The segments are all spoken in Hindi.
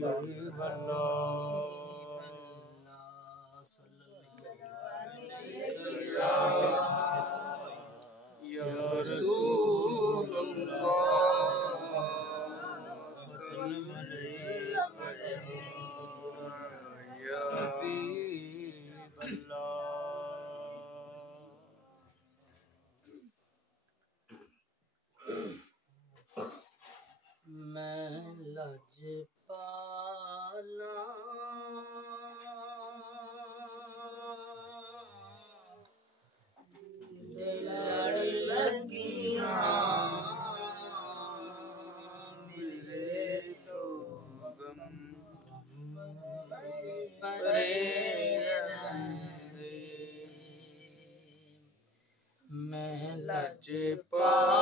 भला या रसूल या हबीब मैं लजपाला दिल लगिया मेरे तो गम परे मैं लजपाला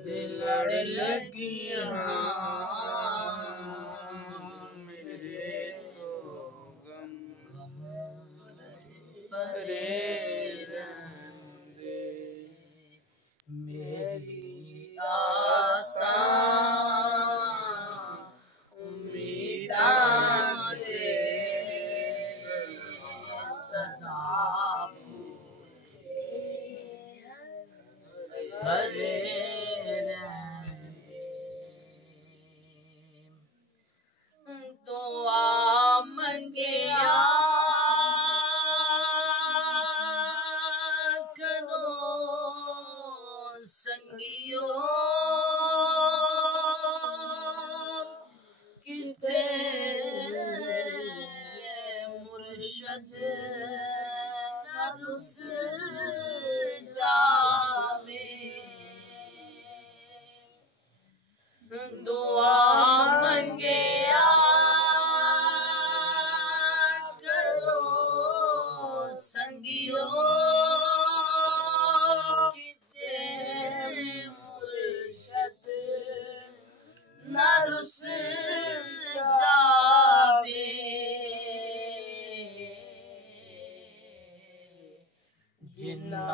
दिल लगिया मेरे तो गम परे रहंदे मेरी आसा उम्मीदां ते सदा भरे दुआ मंगिया करो संगियो किते मुर्शद न रुस जावे दुआ मंगिया संगियो किते मुर्शद न रुस जावे जिन्ना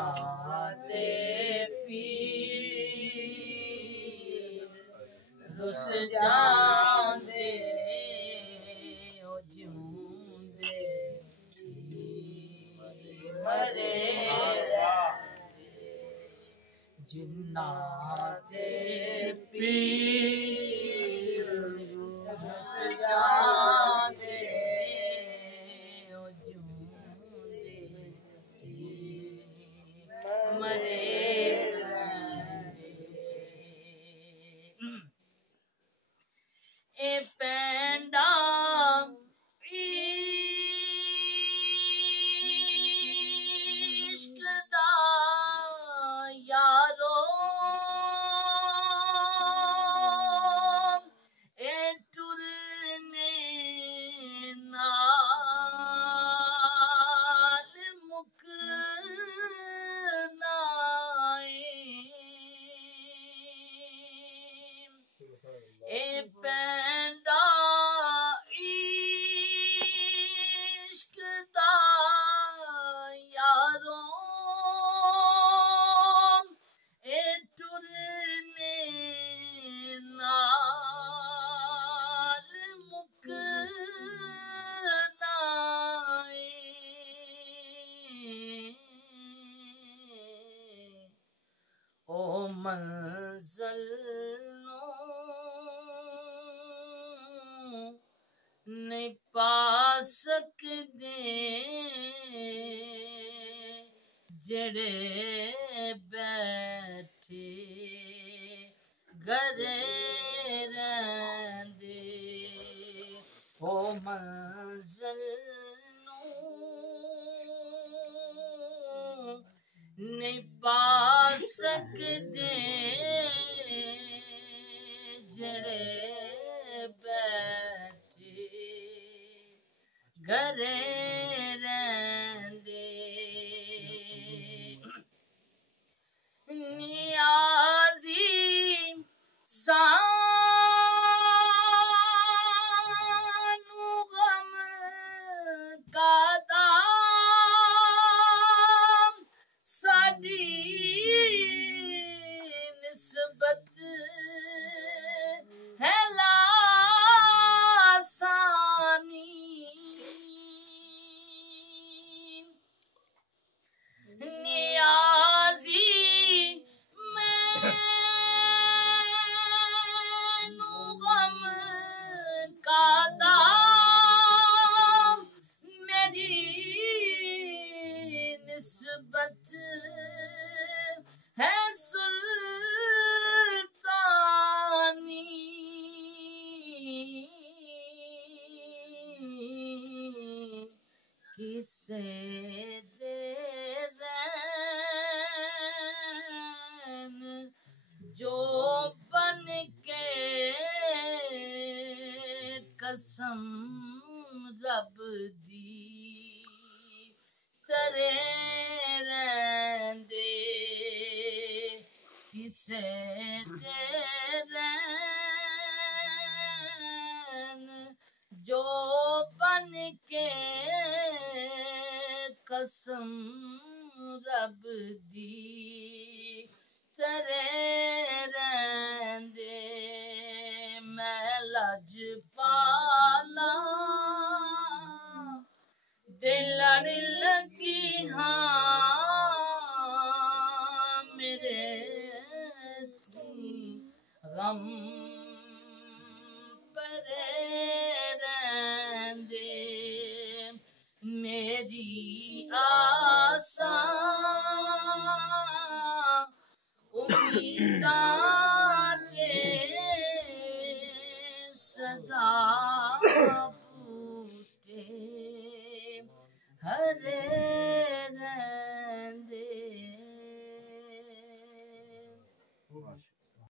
ते पीर रुस जांदे ओ जिउंदे मरे जिन्ना ते पीर रुस जांदे ओ जिउंदे मरे ए पैंडा इश्क दा यारो ए टुरने नाल मुकना ए पैंडा इश्क दा यारो ए टुरने नाल मुकना ओ मंज़िल नहीं पा सकदे जेड़े बैठे घरे रहिंदे ओ मंज़िल नहीं पा सकदे जेड़े घरे रहंदे नियाज़ी सानू गम कादा साडी बन के कसम रब दी तरे रहंदे किसे ते रहन जो बन के कसम रब दी तरे रहंदे मैं लजपाला दे लड़ लगी हाँ मेरे गम परे रहंदे मेरी आसा उम्मीदां